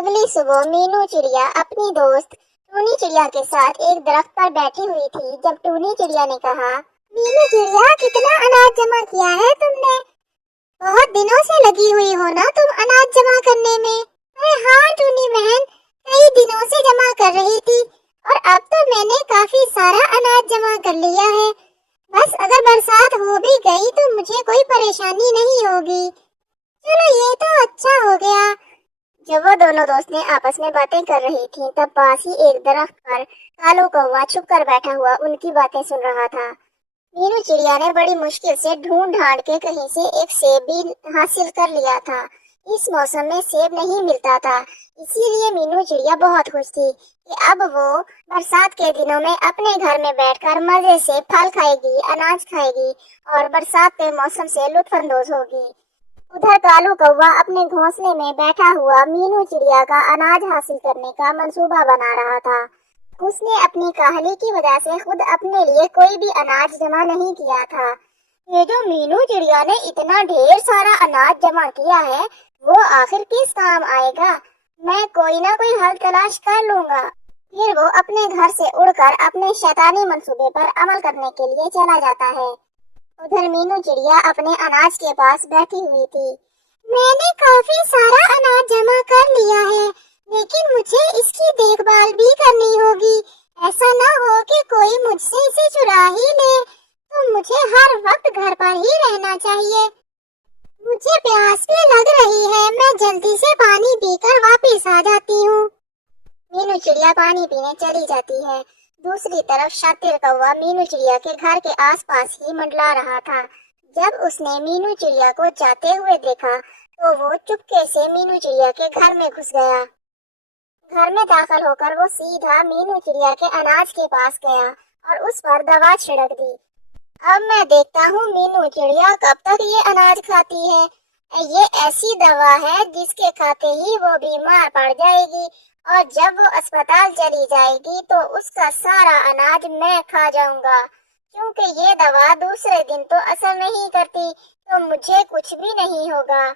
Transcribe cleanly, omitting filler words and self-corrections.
अगली सुबह मीनू चिड़िया अपनी दोस्त टूनी चिड़िया के साथ एक दरख्त पर बैठी हुई थी। जब टूनी चिड़िया ने कहा, मीनू चिड़िया, कितना अनाज जमा किया है तुमने? बहुत दिनों से लगी हुई हो ना तुम अनाज जमा करने में। अरे हाँ टूनी बहन, कई दिनों से जमा कर रही थी और अब तो मैंने काफी सारा अनाज जमा कर लिया है। बस अगर बरसात हो भी गई तो मुझे कोई परेशानी नहीं होगी। चलो ये तो अच्छा हो गया। जब वो दोनों दोस्तें आपस में बातें कर रही थीं, तब पास ही एक दरख्त पर कालू कौवा छुप कर बैठा हुआ उनकी बातें सुन रहा था। मीनू चिड़िया ने बड़ी मुश्किल से ढूंढ ढांड के कहीं से एक सेब भी हासिल कर लिया था। इस मौसम में सेब नहीं मिलता था, इसीलिए मीनू चिड़िया बहुत खुश थी कि अब वो बरसात के दिनों में अपने घर में बैठकर मजे से फल खाएगी, अनाज खाएगी और बरसात के मौसम से लुत्फानंदोज होगी। उधर कालू कौवा अपने घोंसले में बैठा हुआ मीनू चिड़िया का अनाज हासिल करने का मंसूबा बना रहा था। उसने अपनी काहली की वजह से खुद अपने लिए कोई भी अनाज जमा नहीं किया था। ये जो मीनू चिड़िया ने इतना ढेर सारा अनाज जमा किया है, वो आखिर किस काम आएगा? मैं कोई ना कोई हल तलाश कर लूंगा। फिर वो अपने घर से उड़कर अपने शैतानी मंसूबे पर अमल करने के लिए चला जाता है। उधर मीनू चिड़िया अपने अनाज के पास बैठी हुई थी। मैंने काफी सारा अनाज जमा कर लिया है, लेकिन मुझे इसकी देखभाल भी करनी होगी। ऐसा ना हो कि कोई मुझसे इसे चुरा ही ले, तो मुझे हर वक्त घर पर ही रहना चाहिए। मुझे प्यास भी लग रही है, मैं जल्दी से पानी पीकर वापस आ जाती हूँ। मीनू चिड़िया पानी पीने चली जाती है। दूसरी तरफ शातिर कौवा मीनू चिड़िया के घर के आसपास ही मंडला रहा था। जब उसने मीनू चिड़िया को जाते हुए देखा तो वो चुपके से मीनू चिड़िया के घर में घुस गया। घर में दाखिल होकर वो सीधा मीनू चिड़िया के अनाज के पास गया और उस पर दवा छिड़क दी। अब मैं देखता हूँ मीनू चिड़िया कब तक ये अनाज खाती है। ये ऐसी दवा है जिसके खाते ही वो बीमार पड़ जाएगी और जब वो अस्पताल चली जाएगी तो उसका सारा अनाज मैं खा जाऊंगा। क्योंकि ये दवा दूसरे दिन तो असर नहीं करती, तो मुझे कुछ भी नहीं होगा।